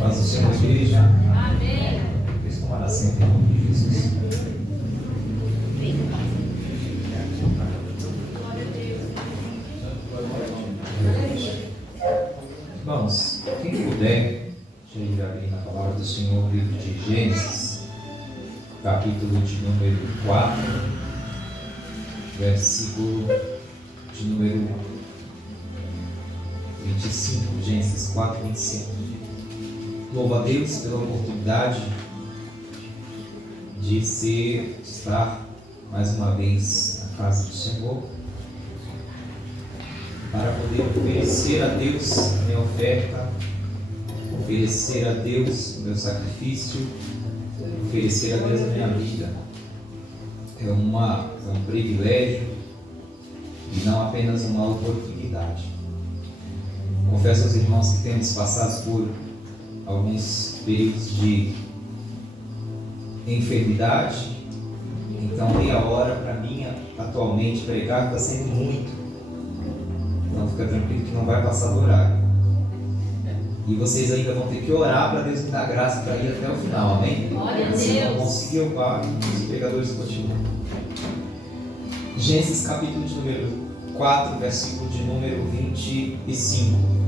Paz do Senhor, igreja. Amém. Deus tomará sempre em nome de Jesus. Irmãos, quem puder, já ir abrir na palavra do Senhor, livro de Gênesis, capítulo de número 4, versículo de número 25, Gênesis 4, 25. Louvo a Deus pela oportunidade de estar mais uma vez na casa do Senhor, para poder oferecer a Deus a minha oferta, oferecer a Deus o meu sacrifício, oferecer a Deus a minha vida. É um privilégio e não apenas uma oportunidade. Confesso aos irmãos que temos passado por alguns períodos de enfermidade, então meia hora para mim atualmente pregar está sendo muito. Então fica tranquilo que não vai passar do horário. E vocês ainda vão ter que orar para Deus me dar graça para ir até o final, amém? Glória a Deus. Se não conseguir, eu paro e os pregadores continuam. Gênesis capítulo de número 4, versículo de número 25.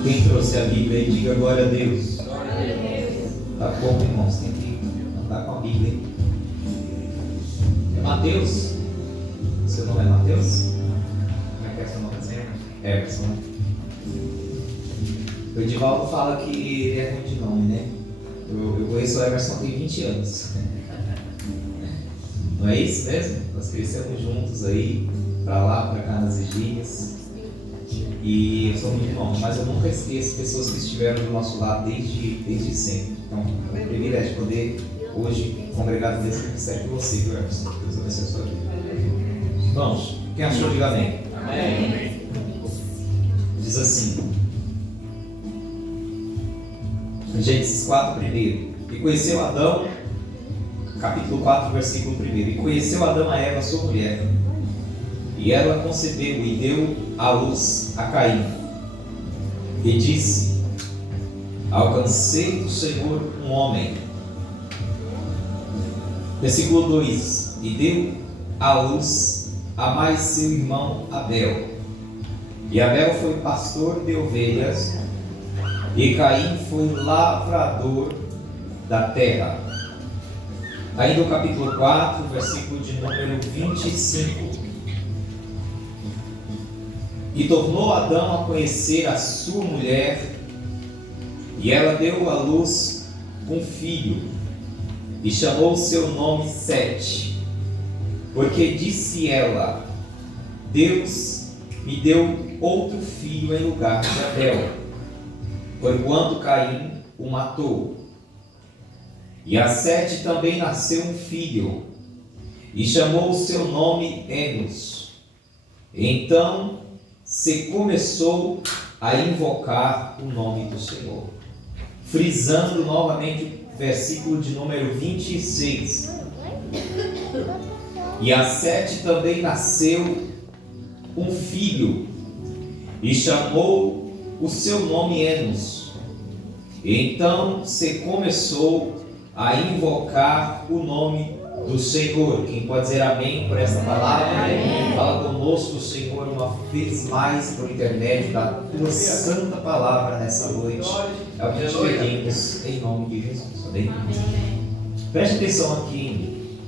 Quem trouxe a Bíblia aí, diga glória a Deus. Glória a Deus. Tá bom, irmãos, tem que andar com a Bíblia aí. É Mateus? Seu nome é Mateus? Como é que é seu nome? Everson. O Edivaldo fala que ele é ruim de nome, né? Eu conheço o Everson tem 20 anos. Não é isso mesmo? Nós crescemos juntos aí, pra lá, pra cá nas vigílias. E eu sou muito irmão, mas eu nunca esqueço pessoas que estiveram do nosso lado desde sempre. Então, é um privilégio poder hoje congregar a Deus que serve você, viu, Everson? Deus abençoe a sua vida. Irmãos, quem achou, diga amém. Amém. Diz assim, Gênesis 4, primeiro. E conheceu Adão, capítulo 4, versículo 1. E conheceu Adão a Eva, sua mulher, e ela concebeu e deu à luz a Caim. E disse: alcancei do Senhor um homem. Versículo 2. E deu à luz a mais seu irmão Abel. E Abel foi pastor de ovelhas, e Caim foi lavrador da terra. Ainda o capítulo 4, versículo de número 25. E tornou Adão a conhecer a sua mulher, e ela deu à luz um filho, e chamou seu nome Sete, porque disse ela: Deus me deu outro filho em lugar de Abel, porquanto Caim o matou. E a Sete também nasceu um filho, e chamou o seu nome Enos. Então se começou a invocar o nome do Senhor. Frisando novamente o versículo de número 26. E a Sete também nasceu um filho, e chamou o seu nome Enos. Então se começou a invocar o nome do Senhor. Quem pode dizer amém por essa palavra? Amém. Fala conosco, Senhor, uma vez mais por intermédio da tua santa palavra nessa noite. É o que te pedimos em nome de Jesus. Amém? Preste atenção aqui.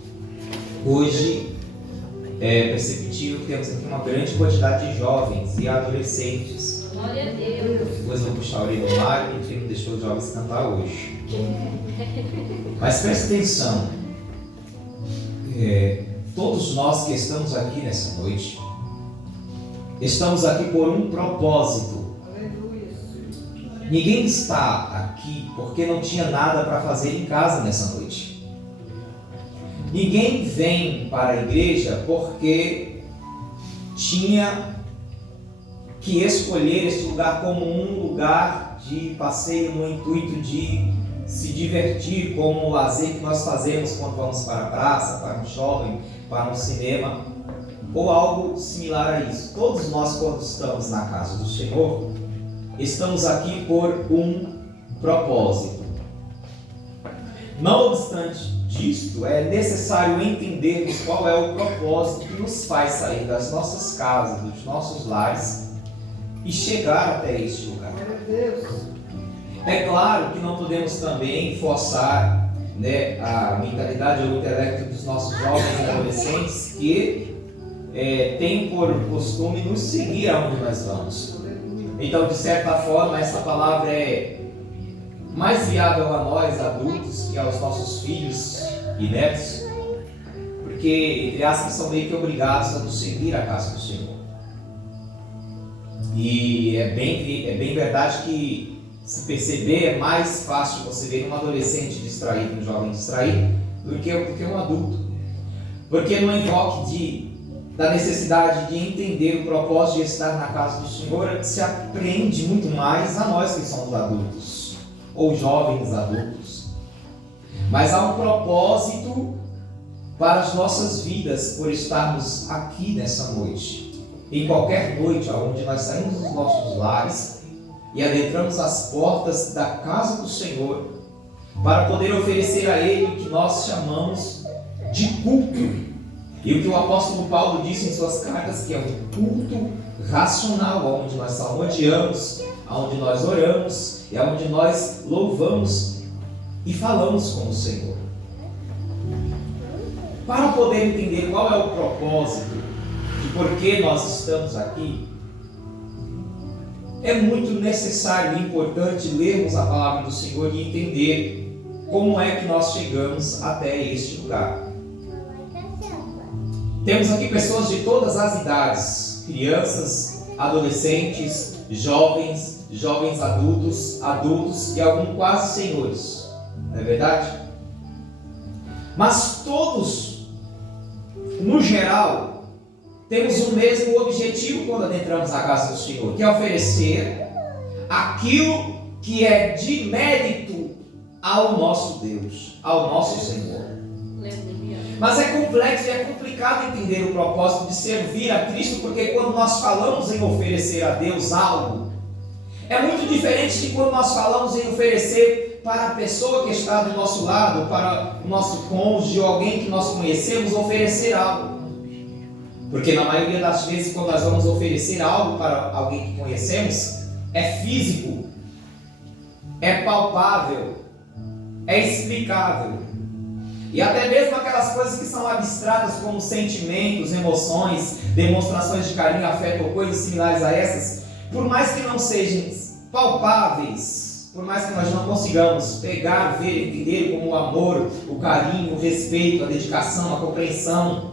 Hoje é perceptível que temos aqui uma grande quantidade de jovens e adolescentes. Glória a Deus. Depois vou puxar a orelha do Mário, que não deixou os jovens cantar hoje. Mas preste atenção. Todos nós que estamos aqui nessa noite, estamos aqui por um propósito. Ninguém está aqui porque não tinha nada para fazer em casa nessa noite. Ninguém vem para a igreja porque tinha que escolher esse lugar como um lugar de passeio no intuito de se divertir, como o lazer que nós fazemos quando vamos para a praça, para um shopping, para um cinema. ou algo similar a isso. Todos nós, quando estamos na casa do Senhor, estamos aqui por um propósito. Não obstante disto, é necessário entendermos qual é o propósito que nos faz sair das nossas casas, dos nossos lares e chegar até este lugar. É claro que não podemos também forçar, a mentalidade ou o intelecto dos nossos jovens e adolescentes que têm por costume nos seguir aonde nós vamos. Então, de certa forma, essa palavra é mais viável a nós adultos que aos nossos filhos e netos, porque, entre aspas, são meio que obrigados a nos seguir à casa do Senhor. E é bem verdade que, se perceber, é mais fácil você ver um adolescente distraído, um jovem distraído, do que um adulto. Porque no enfoque da necessidade de entender o propósito de estar na casa do Senhor, se aprende muito mais a nós que somos adultos, ou jovens adultos. Mas há um propósito para as nossas vidas por estarmos aqui nessa noite. Em qualquer noite onde nós saímos dos nossos lares e adentramos as portas da casa do Senhor para poder oferecer a Ele o que nós chamamos de culto. E o que o apóstolo Paulo disse em suas cartas, que é um culto racional, onde nós salmodiamos, onde nós oramos e onde nós louvamos e falamos com o Senhor. Para poder entender qual é o propósito de por que nós estamos aqui, é muito necessário e importante lermos a palavra do Senhor e entender como é que nós chegamos até este lugar. Temos aqui pessoas de todas as idades, crianças, adolescentes, jovens adultos e alguns quase senhores, não é verdade? Mas todos, no geral, temos o mesmo objetivo quando adentramos a casa do Senhor, que é oferecer aquilo que é de mérito ao nosso Deus, ao nosso Senhor. Mas é complexo e é complicado entender o propósito de servir a Cristo, porque quando nós falamos em oferecer a Deus algo, é muito diferente de quando nós falamos em oferecer para a pessoa que está do nosso lado, para o nosso cônjuge ou alguém que nós conhecemos, oferecer algo. Porque na maioria das vezes, quando nós vamos oferecer algo para alguém que conhecemos, é físico, é palpável, é explicável. E até mesmo aquelas coisas que são abstratas, como sentimentos, emoções, demonstrações de carinho, afeto ou coisas similares a essas, por mais que não sejam palpáveis, por mais que nós não consigamos pegar, ver, entender como o amor, o carinho, o respeito, a dedicação, a compreensão,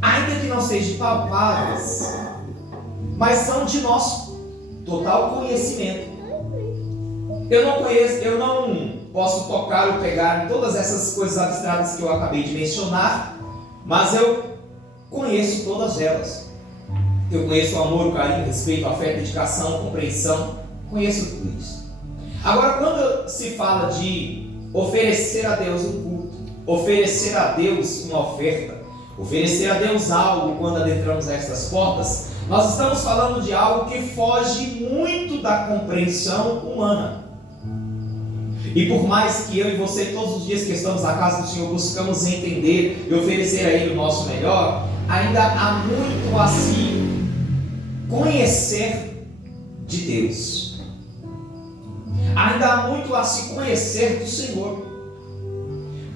ainda que não sejam palpáveis, mas são de nosso total conhecimento. Eu não posso tocar ou pegar todas essas coisas abstratas que eu acabei de mencionar, mas eu conheço todas elas. Eu conheço o amor, o carinho, o respeito, o afeto, a dedicação, a compreensão, conheço tudo isso. Agora, quando se fala de oferecer a Deus um culto, oferecer a Deus uma oferta, oferecer a Deus algo quando adentramos estas portas, nós estamos falando de algo que foge muito da compreensão humana. E por mais que eu e você, todos os dias que estamos na casa do Senhor, buscamos entender e oferecer a Ele o nosso melhor, ainda há muito a se conhecer de Deus. Ainda há muito a se conhecer do Senhor.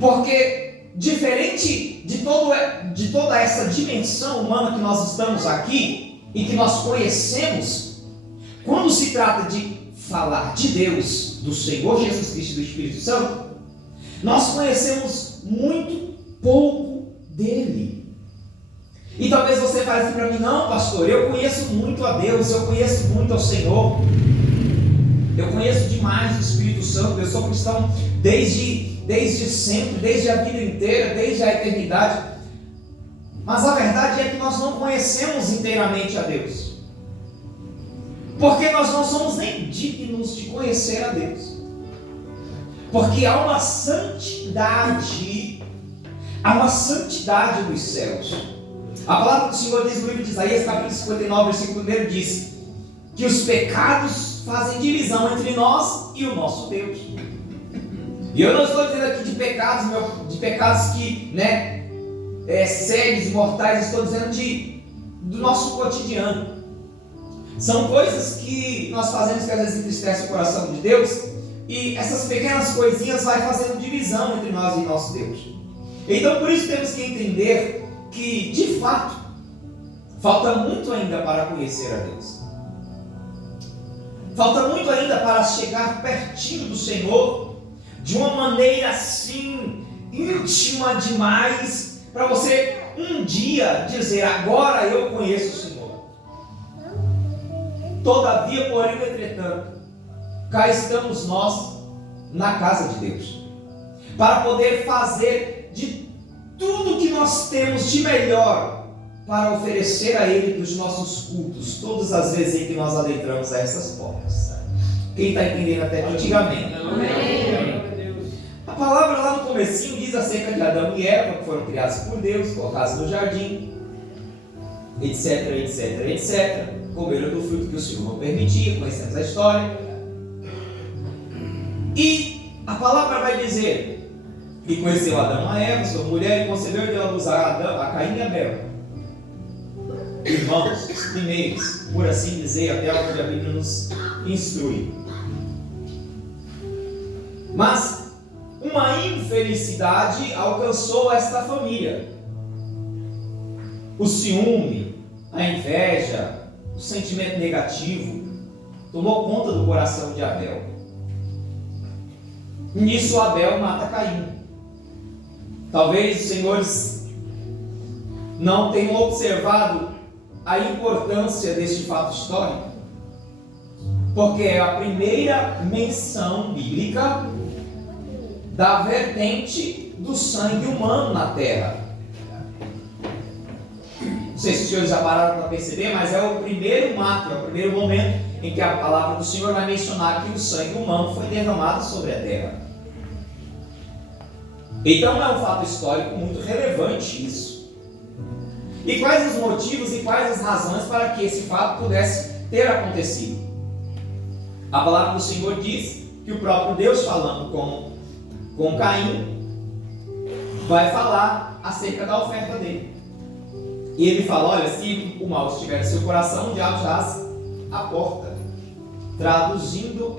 Porque, diferente de toda essa dimensão humana que nós estamos aqui e que nós conhecemos, quando se trata de falar de Deus, do Senhor Jesus Cristo e do Espírito Santo, nós conhecemos muito pouco dele. E talvez você fale assim para mim: não, pastor, eu conheço muito a Deus, eu conheço muito ao Senhor, eu conheço demais o Espírito Santo, eu sou cristão desde sempre, desde a vida inteira, desde a eternidade. Mas a verdade é que nós não conhecemos inteiramente a Deus, porque nós não somos nem dignos de conhecer a Deus. Porque há uma santidade dos céus, A palavra do Senhor diz no livro de Isaías, capítulo 59, versículo 1, diz que os pecados fazem divisão entre nós e o nosso Deus. E eu não estou dizendo aqui de pecados que, sérios, mortais, estou dizendo do nosso cotidiano. São coisas que nós fazemos que às vezes entristecem o coração de Deus, e essas pequenas coisinhas vai fazendo divisão entre nós e nosso Deus. Então por isso temos que entender que, de fato, falta muito ainda para conhecer a Deus. Falta muito ainda para chegar pertinho do Senhor de uma maneira assim íntima demais, para você um dia dizer: agora eu conheço o Senhor. Todavia, porém, entretanto, cá estamos nós na casa de Deus, para poder fazer de tudo que nós temos de melhor para oferecer a Ele dos nossos cultos, todas as vezes em que nós adentramos a essas portas. Quem está entendendo até aqui, diga amém. A palavra lá no comecinho diz acerca de Adão e Eva, que foram criados por Deus, colocados no jardim, etc, etc, etc. Comeram do fruto que o Senhor não permitia, conhecemos a história. E a palavra vai dizer que conheceu Adão a Eva, sua mulher, e concebeu e deu a luz a Caim e Abel. Irmãos, os primeiros, por assim dizer, até onde a Bíblia nos instrui. Mas uma infelicidade alcançou esta família. O ciúme, a inveja, o sentimento negativo tomou conta do coração de Abel. Nisso Abel mata Caim. Talvez os senhores não tenham observado a importância deste fato histórico, porque é a primeira menção bíblica da vertente do sangue humano na terra. Não sei se os senhores já pararam para perceber, mas é o primeiro marco, é o primeiro momento em que a palavra do Senhor vai mencionar que o sangue humano foi derramado sobre a terra. Então é um fato histórico muito relevante isso. E quais os motivos e quais as razões para que esse fato pudesse ter acontecido? A palavra do Senhor diz que o próprio Deus, falando com Caim, vai falar acerca da oferta dele. E ele fala: olha, se o mal estiver no seu coração, o diabo jaz à porta. Traduzindo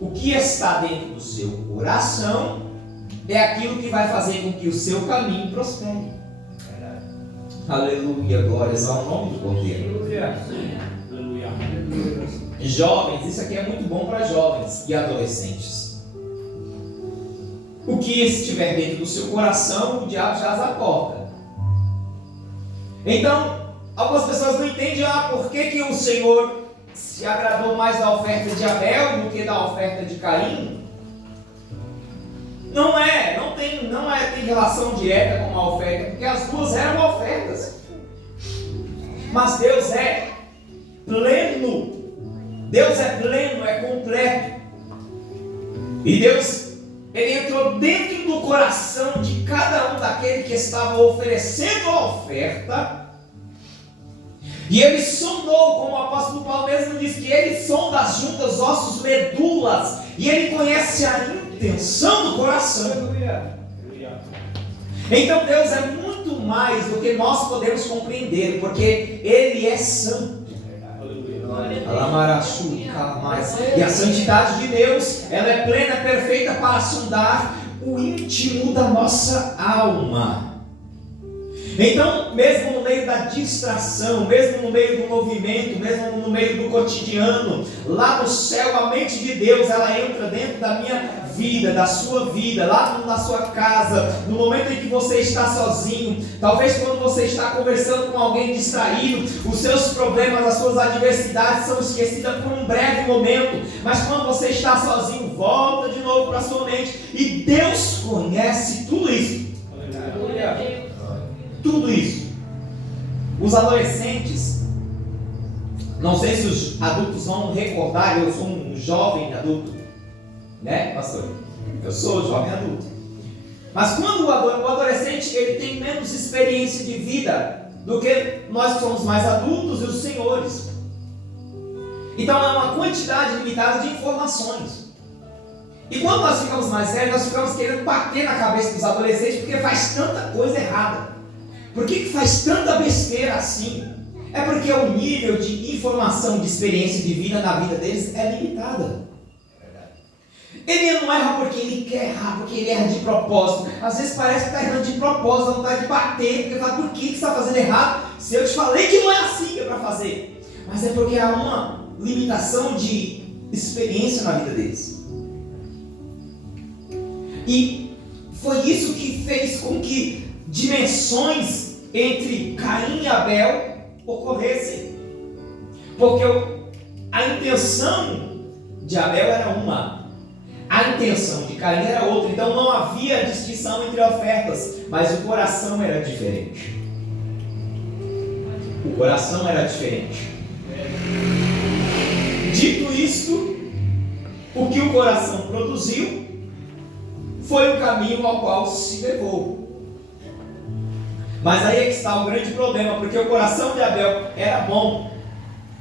o que está dentro do seu coração é aquilo que vai fazer com que o seu caminho prospere. Aleluia, glórias ao nome do Cordeiro. Aleluia. Jovens, isso aqui é muito bom para jovens e adolescentes. O que estiver dentro do seu coração, o diabo jaz à porta. Então, algumas pessoas não entendem por que o Senhor se agradou mais da oferta de Abel do que da oferta de Caim. Não tem relação direta com a oferta, porque as duas eram ofertas. Mas Deus é pleno. Deus é pleno, é completo. E Deus, Ele entrou dentro do coração de cada um daquele que estava oferecendo a oferta. E Ele sondou, como o apóstolo Paulo mesmo diz, que Ele sonda as juntas, ossos, medulas. E Ele conhece a intenção do coração. Então Deus é muito mais do que nós podemos compreender, porque Ele é santo. E a santidade de Deus, ela é plena, perfeita para sondar o íntimo da nossa alma. Então, mesmo no meio da distração, mesmo no meio do movimento, mesmo no meio do cotidiano, lá no céu, a mente de Deus, ela entra dentro da minha vida, da sua vida, lá na sua casa, no momento em que você está sozinho, talvez quando você está conversando com alguém distraído, os seus problemas, as suas adversidades são esquecidas por um breve momento, mas quando você está sozinho, volta de novo para a sua mente, e Deus conhece tudo isso. Tudo isso. Os adolescentes, não sei se os adultos vão recordar, eu sou um jovem adulto, né, pastor? Eu sou jovem adulto. Mas quando o adolescente ele tem menos experiência de vida, do que nós que somos mais adultos e os senhores. Então é uma quantidade limitada de informações. E quando nós ficamos mais velhos, nós ficamos querendo bater na cabeça dos adolescentes porque faz tanta coisa errada. Por que faz tanta besteira assim? É porque o nível de informação, de experiência de vida na vida deles é limitada. Ele não erra porque ele quer errar, porque ele erra de propósito. Às vezes parece que está errando de propósito, dá vontade de bater, porque fala, por que você está fazendo errado? Se eu te falei que não é assim que é para fazer. Mas é porque há uma limitação de experiência na vida deles. E foi isso que fez com que dimensões entre Caim e Abel ocorressem. Porque a intenção de Abel era uma, a intenção de Caim era outra. Então não havia distinção entre ofertas, mas o coração era diferente. O coração era diferente. Dito isto, o que o coração produziu foi o caminho ao qual se levou. Mas aí é que está o grande problema, porque o coração de Abel era bom,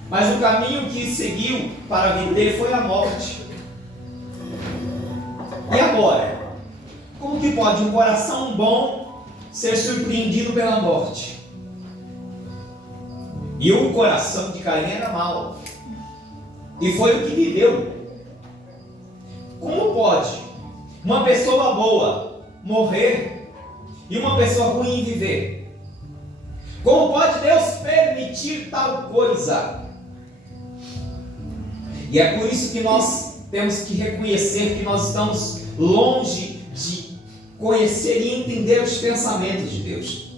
mas o caminho que seguiu para a vida dele foi a morte. E agora? Como que pode um coração bom ser surpreendido pela morte? E o coração de Caim era mau, e foi o que viveu. Como pode uma pessoa boa morrer e uma pessoa ruim viver? Como pode Deus permitir tal coisa? E é por isso que nós temos que reconhecer que nós estamos longe de conhecer e entender os pensamentos de Deus.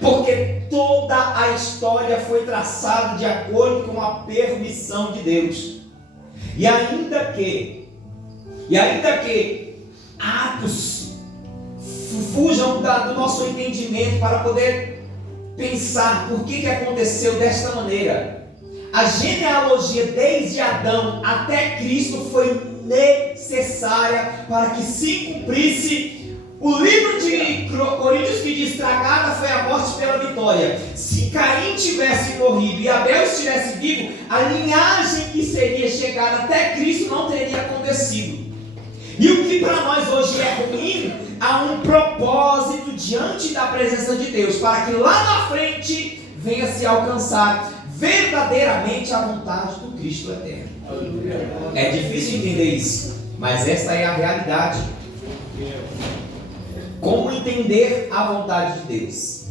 Porque toda a história foi traçada de acordo com a permissão de Deus. E ainda que atos fujam do nosso entendimento para poder pensar por que aconteceu desta maneira, a genealogia desde Adão até Cristo foi necessária para que se cumprisse o livro de Coríntios que diz: tragada foi a morte pela vitória. Se Caim tivesse morrido e Abel estivesse vivo, a linhagem que seria chegada até Cristo não teria acontecido. E o que para nós hoje é ruim, há um propósito diante da presença de Deus, para que lá na frente venha se alcançar verdadeiramente a vontade do Cristo eterno. É difícil entender isso, mas esta é a realidade. Como entender a vontade de Deus?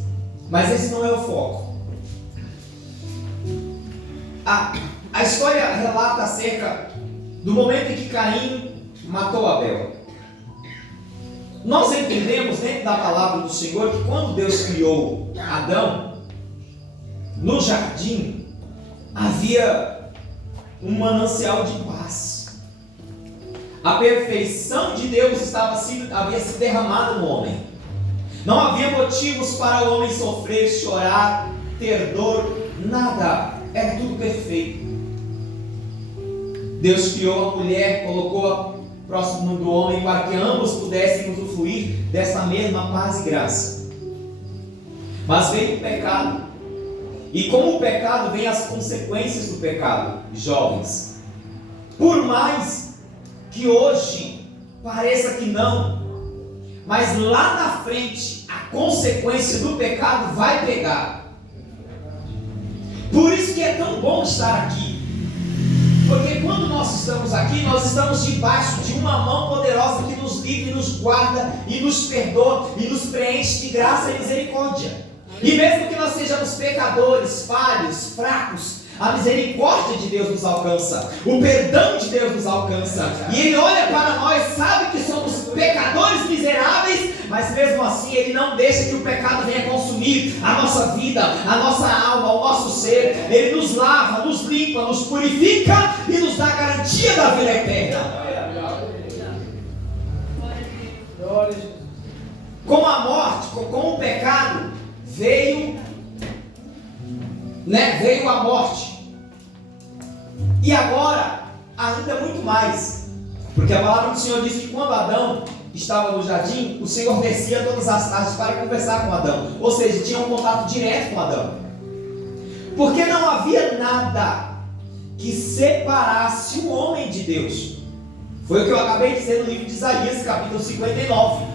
Mas esse não é o foco. A história relata acerca do momento em que Caim matou Abel. Nós entendemos dentro da palavra do Senhor que quando Deus criou Adão, no jardim havia um manancial de paz. A perfeição de Deus havia se derramado no homem. Não havia motivos para o homem sofrer, chorar, ter dor, nada. Era tudo perfeito. Deus criou a mulher, colocou-a próximo do homem para que ambos pudessem usufruir dessa mesma paz e graça. Mas veio o pecado. E com o pecado vem as consequências do pecado, jovens. Por mais que hoje pareça que não, mas lá na frente a consequência do pecado vai pegar. Por isso que é tão bom estar aqui, porque quando nós estamos aqui, nós estamos debaixo de uma mão poderosa que nos livra, nos guarda e nos perdoa e nos preenche de graça e misericórdia. E mesmo que nós sejamos pecadores, falhos, fracos, a misericórdia de Deus nos alcança, o perdão de Deus nos alcança, e Ele olha para nós, sabe que somos pecadores miseráveis, mas mesmo assim Ele não deixa que o pecado venha consumir a nossa vida, a nossa alma, o nosso ser. Ele nos lava, nos limpa, nos purifica e nos dá a garantia da vida eterna. Com a morte, com o pecado, veio a morte. E agora, ainda muito mais. Porque a palavra do Senhor diz que quando Adão estava no jardim, o Senhor descia todas as tardes para conversar com Adão. Ou seja, tinha um contato direto com Adão. Porque não havia nada que separasse o homem de Deus. Foi o que eu acabei de dizer no livro de Isaías, capítulo 59.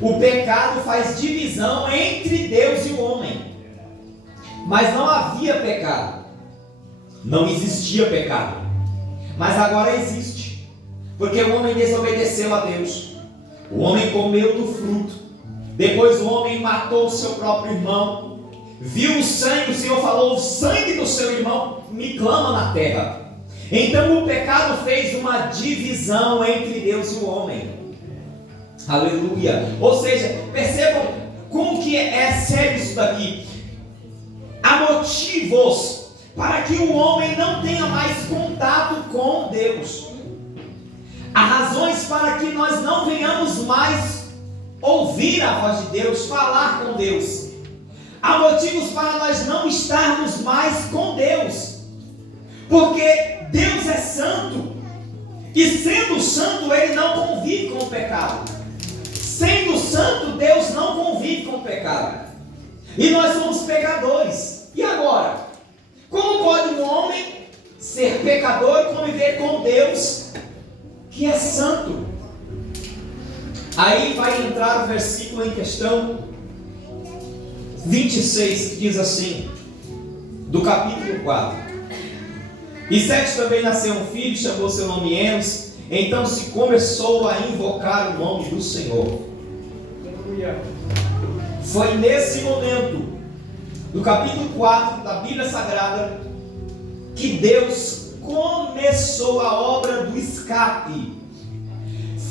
O pecado faz divisão entre Deus e o homem. Mas não havia pecado. Não existia pecado. Mas agora existe. Porque o homem desobedeceu a Deus. O homem comeu do fruto. Depois o homem matou o seu próprio irmão. Viu o sangue, o Senhor falou: o sangue do seu irmão me clama na terra. Então o pecado fez uma divisão entre Deus e o homem. Aleluia. Ou seja, percebam como que é sério isso daqui. Há motivos para que o homem não tenha mais contato com Deus. Há razões para que nós não venhamos mais ouvir a voz de Deus, falar com Deus. Há motivos para nós não estarmos mais com Deus. Porque Deus é santo. E sendo santo, Ele não convive com o pecado. Sendo santo, Deus não convive com o pecado. E nós somos pecadores. E agora? Como pode um homem ser pecador e conviver com Deus que é santo? Aí vai entrar o versículo em questão 26, que diz assim, do capítulo 4. E Sete também nasceu um filho, chamou seu nome Enos. Então se começou a invocar o nome do Senhor. Foi nesse momento, do capítulo 4 da Bíblia Sagrada, que Deus começou a obra do escape.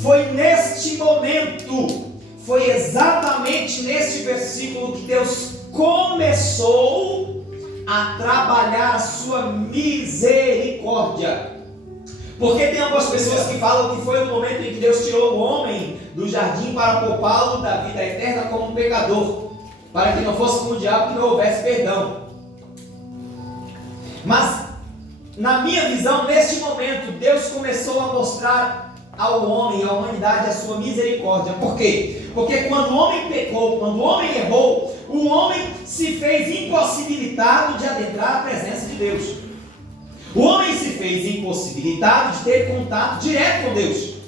Foi neste momento, foi exatamente neste versículo que Deus começou a trabalhar a sua misericórdia. Porque tem algumas pessoas que falam que foi no momento em que Deus tirou o homem do jardim para poupá-lo da vida eterna como um pecador, para que não fosse como o diabo, que não houvesse perdão. Mas, na minha visão, neste momento, Deus começou a mostrar ao homem, à humanidade, a sua misericórdia. Por quê? Porque quando o homem pecou, quando o homem errou, o homem se fez impossibilitado de adentrar a presença de Deus. O homem se fez impossibilitado de ter contato direto com Deus.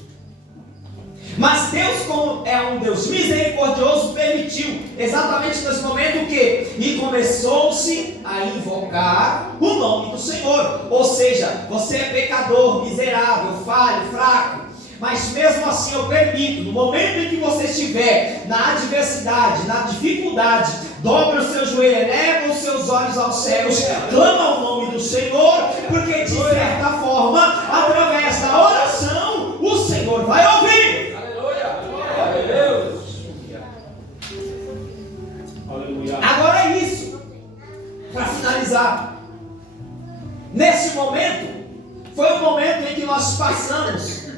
Mas Deus, como é um Deus misericordioso, permitiu exatamente nesse momento o quê? E começou-se a invocar o nome do Senhor. Ou seja, você é pecador, miserável, falho, fraco. Mas mesmo assim eu permito, no momento em que você estiver na adversidade, na dificuldade, dobre o seu joelho, eleva os seus olhos aos céus, clama o nome do Senhor, porque de certa forma, através da oração, o Senhor vai ouvir. Aleluia! Aleluia! Agora é isso, para finalizar. Nesse momento, foi o momento em que nós passamos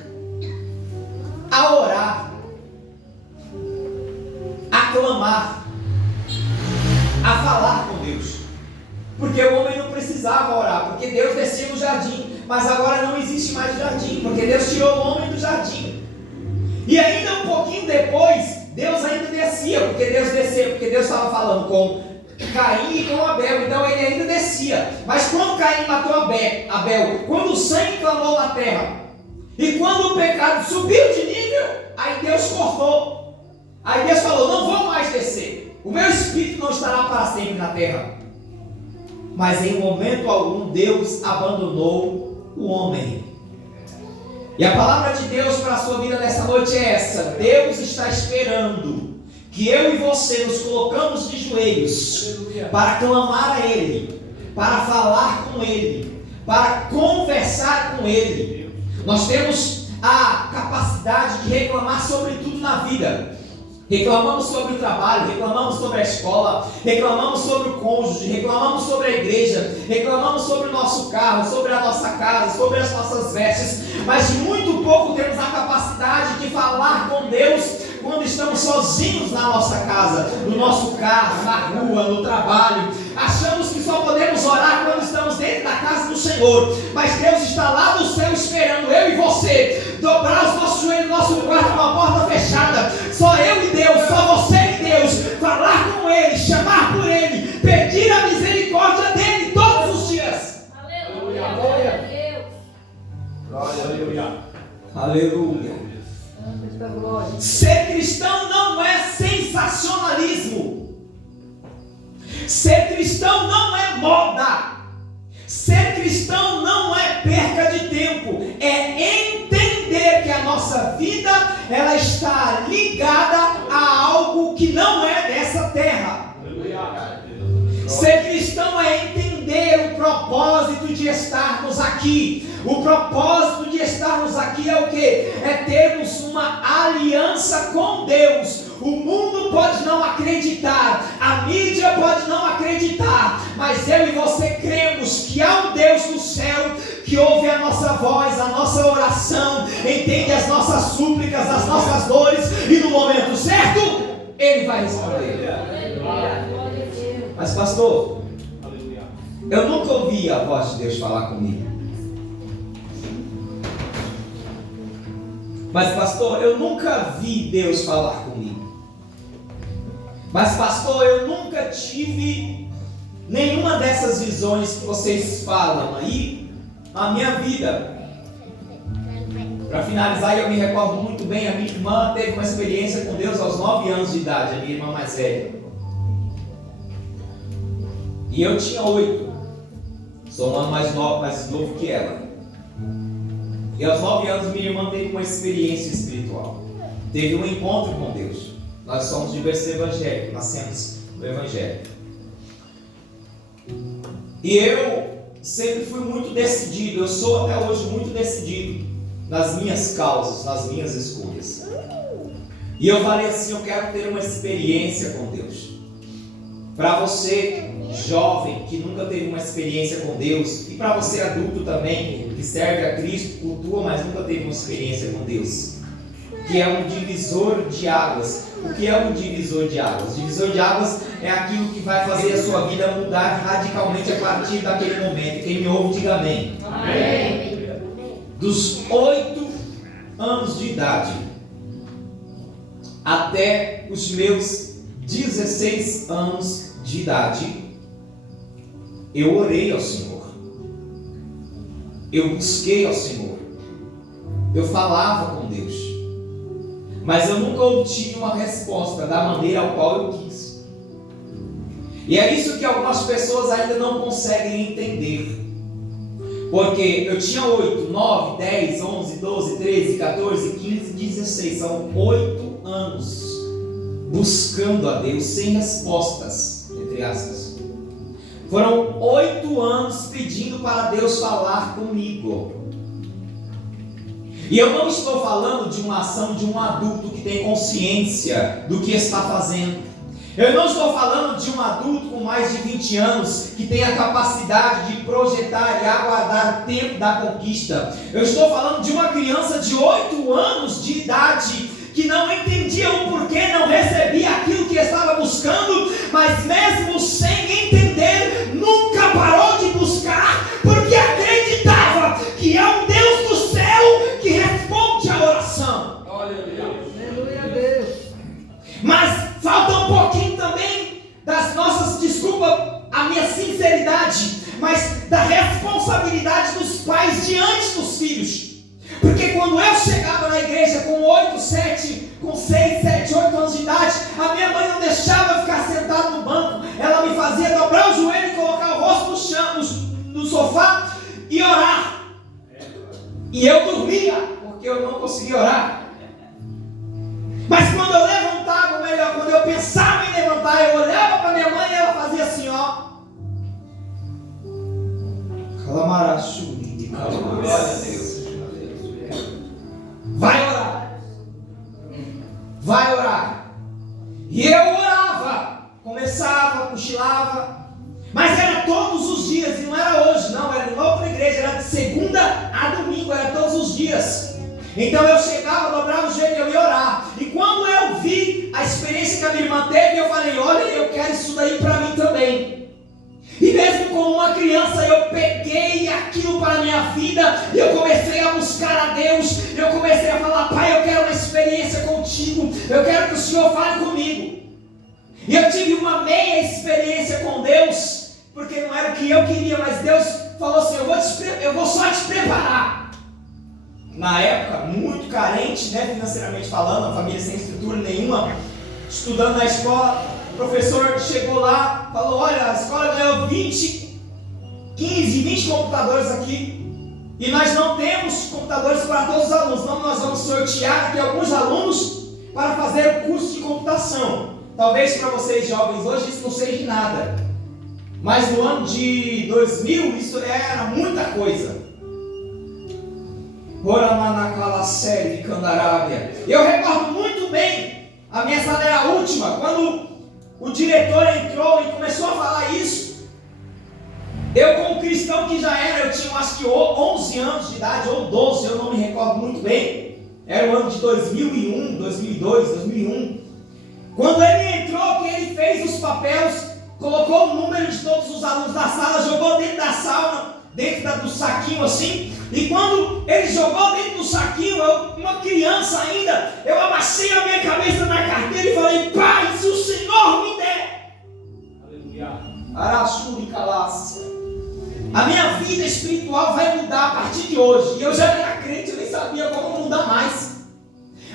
a orar, a clamar, a falar com Deus. Porque o homem não precisava orar, porque Deus descia no jardim. Mas agora não existe mais jardim, porque Deus tirou o homem do jardim. E ainda um pouquinho depois, Deus ainda descia, porque Deus estava falando com Caim e com Abel, então ele ainda descia. Mas quando Caim matou Abel, quando o sangue clamou na terra, e quando o pecado subiu de nível, aí Deus cortou. Aí Deus falou: não vou mais descer. O meu espírito não estará para sempre na terra. Mas em momento algum Deus abandonou o homem. E a palavra de Deus para a sua vida nessa noite é essa: Deus está esperando que eu e você nos colocamos de joelhos para clamar a Ele, para falar com Ele, para conversar com Ele. Nós temos a capacidade de reclamar sobre tudo na vida. Reclamamos sobre o trabalho, reclamamos sobre a escola, reclamamos sobre o cônjuge, reclamamos sobre a igreja, reclamamos sobre o nosso carro, sobre a nossa casa, sobre as nossas vestes, mas de muito pouco temos a capacidade de falar com Deus quando estamos sozinhos na nossa casa, no nosso carro, na rua, no trabalho. Achamos que só podemos orar quando estamos dentro da casa do Senhor, mas Deus está lá no céu esperando eu e você dobrar os nossos joelhos no nosso quarto com a porta fechada, só eu e Deus, só você e Deus, falar com Ele, chamar por Ele, pedir a misericórdia dEle todos os dias. Aleluia. Glória a Deus. Aleluia. Aleluia. Ser cristão não é sensacionalismo. Ser cristão não é moda. Ser cristão não é perca de tempo. É entender que a nossa vida ela está ligada a algo que não é dessa terra. Ser cristão é entender o propósito de estarmos aqui. O propósito de estarmos aqui é o quê? É termos uma aliança com Deus. O mundo pode não acreditar, a mídia pode não acreditar, mas eu e você cremos que há um Deus no céu que ouve a nossa voz, a nossa oração, entende as nossas súplicas, as nossas dores, e no momento certo, Ele vai responder. Mas pastor, eu nunca ouvi a voz de Deus falar comigo. Mas pastor, eu nunca vi Deus falar comigo. Mas pastor, eu nunca tive nenhuma dessas visões que vocês falam aí na minha vida. Para finalizar, eu me recordo muito bem, a minha irmã teve uma experiência com Deus aos 9 anos de idade, a minha irmã mais velha. E eu tinha 8. Sou um ano mais novo que ela. E aos 9 anos minha irmã teve uma experiência espiritual. Teve um encontro com Deus. Nós somos de berço evangélico, nascemos no Evangelho. E eu sempre fui muito decidido, eu sou até hoje muito decidido nas minhas causas, nas minhas escolhas. E eu falei assim, eu quero ter uma experiência com Deus. Para você, jovem, que nunca teve uma experiência com Deus, e para você adulto também, que serve a Cristo, cultua, mas nunca teve uma experiência com Deus, que é um divisor de águas. O que é um divisor de águas? O divisor de águas é aquilo que vai fazer a sua vida mudar radicalmente a partir daquele momento. Quem me ouve, diga amém. Amém. Dos 8 anos de idade até os meus 16 anos de idade, eu orei ao Senhor. Eu busquei ao Senhor. Eu falava com Deus. Mas eu nunca obtive uma resposta da maneira ao qual eu quis. E é isso que algumas pessoas ainda não conseguem entender. Porque eu tinha 8, 9, 10, 11, 12, 13, 14, 15, 16. São 8 anos buscando a Deus sem respostas, entre aspas. Foram 8 anos pedindo para Deus falar comigo. E eu não estou falando de uma ação de um adulto que tem consciência do que está fazendo. Eu não estou falando de um adulto com mais de 20 anos que tem a capacidade de projetar e aguardar o tempo da conquista. Eu estou falando de uma criança de 8 anos de idade que não entendia o porquê, não recebia aquilo que estava buscando, mas mesmo sem entender, nunca parou de buscar, porque acreditava que é um Deus do céu que responde a oração. Aleluia a Deus. Mas falta um pouquinho também das nossas, desculpa a minha sinceridade, mas da responsabilidade dos pais diante dos filhos. Porque quando eu chegava na igreja com 8, 7, com 6, 7, 8 anos de idade, a minha mãe não deixava eu ficar sentado no banco. Ela me fazia dobrar o joelho e colocar o rosto no chão, no sofá e orar. E eu dormia, porque eu não conseguia orar. Mas quando eu levantava, ou melhor, quando eu pensava em levantar, eu olhava para minha mãe e ela fazia assim, ó. Calamarachu, glória a Deus. Vai orar. Vai orar. E eu orava. Começava, cochilava. Mas era todos os dias. E não era hoje, não. Era numa outra igreja. Era de segunda a domingo. Era todos os dias. Então eu chegava, dobrava o joelho e eu ia orar. E quando eu vi a experiência que a minha irmã teve, eu falei, olha, eu quero isso daí para mim também. E mesmo como uma criança, eu peguei aquilo para a minha vida e eu comecei a buscar a Deus. Eu comecei a falar: Pai, eu quero uma experiência contigo, eu quero que o Senhor fale comigo. E eu tive uma meia experiência com Deus, porque não era o que eu queria, mas Deus falou assim: eu vou só te preparar. Na época, muito carente, financeiramente falando, a família sem estrutura nenhuma, estudando na escola, o professor chegou lá, falou: olha, a escola ganhou 15, 20 computadores aqui, e nós não temos computadores para todos os alunos, então nós vamos sortear aqui alguns alunos para fazer o curso de computação. Talvez para vocês jovens hoje isso não seja nada, mas no ano de 2000 isso era muita coisa. Eu recordo muito bem, a minha sala era a última, quando o diretor entrou e começou a falar isso. Eu, como cristão que já era, eu tinha acho que 11 anos de idade, ou 12, eu não me recordo muito bem. Era o ano de 2001, 2002, 2001. Quando ele entrou, que ele fez os papéis, colocou o número de todos os alunos da sala, jogou dentro da sala, dentro do saquinho assim. E quando ele jogou dentro do saquinho, eu, uma criança ainda, eu abaixei a minha cabeça na carteira e falei: Pai, se o Senhor me der, a minha vida espiritual vai mudar a partir de hoje. E eu já era crente, eu nem sabia como mudar mais.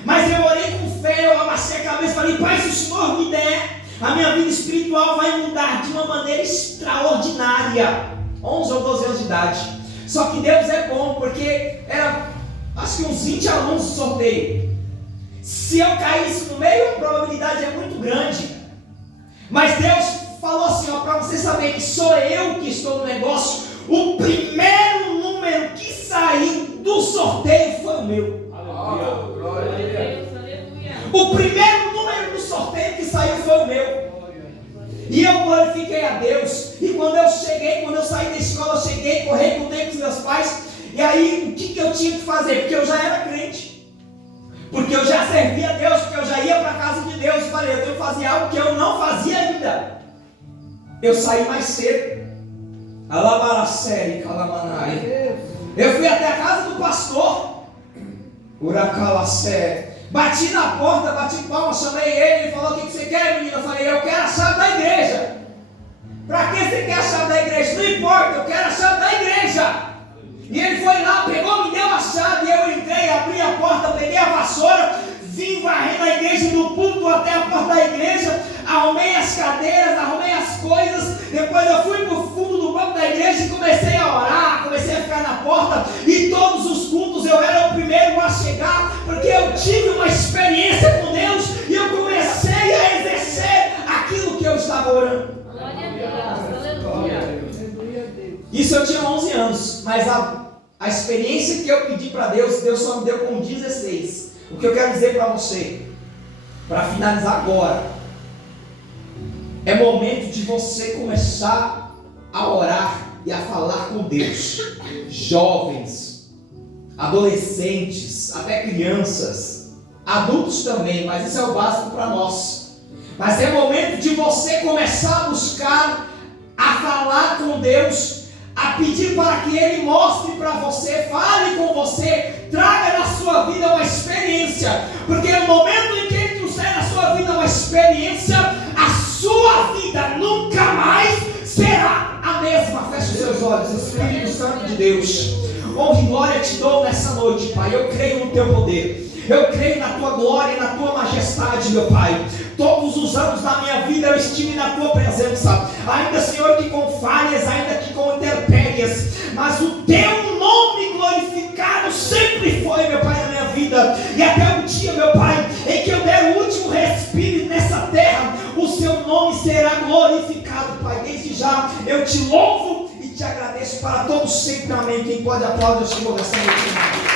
Mas eu orei com fé, eu abaixei a cabeça e falei: Pai, se o Senhor me der, a minha vida espiritual vai mudar de uma maneira extraordinária. 11 ou 12 anos de idade. Só que Deus é bom, porque era, acho que uns 20 alunos de sorteio. Se eu caísse no meio, a probabilidade é muito grande. Mas Deus falou assim: para você saber que sou eu que estou no negócio, o primeiro número que saiu do sorteio foi o meu. Glória a Deus, aleluia. O primeiro número do sorteio que saiu foi o meu. E eu glorifiquei a Deus. E quando eu saí da escola, eu cheguei, corri com o tempo dos meus pais. E aí, o que eu tinha que fazer? Porque eu já era crente, porque eu já servia a Deus, porque eu já ia para a casa de Deus. E falei: eu tenho que fazer algo que eu não fazia ainda. Eu saí mais cedo. Eu fui até a casa do pastor. Bati na porta, bati palma, chamei ele falou: o que você quer, menina? Eu falei: eu quero a chave da igreja. Para que você quer a chave da igreja? Não importa, eu quero a chave da igreja. E ele foi lá, pegou, me deu a chave, eu entrei, abri a porta, peguei a vassoura, vim varrendo a igreja do púlpito até a porta da igreja, arrumei as cadeiras, arrumei as coisas, depois eu fui para o fundo do banco da igreja e comecei a orar, comecei a ficar na porta, e todos os cultos eu era o primeiro a chegar, porque eu tive uma experiência com Deus, e eu comecei a exercer aquilo que eu estava orando. Glória a Deus, aleluia. Isso eu tinha 11 anos, mas a experiência que eu pedi para Deus, Deus só me deu com 16. O que eu quero dizer para você, para finalizar agora, é momento de você começar a orar e a falar com Deus. Jovens, adolescentes, até crianças, adultos também, mas isso é o básico para nós. Mas é momento de você começar a buscar, a falar com Deus, a pedir para que Ele mostre para você, fale com você, traga na sua vida uma experiência, porque no momento em que Ele trouxer na sua vida uma experiência, a sua vida nunca mais será a mesma. Feche os seus olhos. Espírito Santo de Deus, honra e glória te dou nessa noite, Pai. Eu creio no Teu poder, eu creio na Tua glória e na Tua majestade, meu Pai. Todos os anos da minha vida eu estive na Tua presença, ainda, Senhor, que com falhas, ainda que com intempéries, mas o Teu nome glorificado sempre foi, meu Pai, na minha vida. E até o dia, meu Pai, em que eu der o último respiro nessa terra, o Seu nome será glorificado, Pai. Desde já eu te louvo e te agradeço para todos sempre. Amém. Quem pode aplaudir o Senhor nessa noite.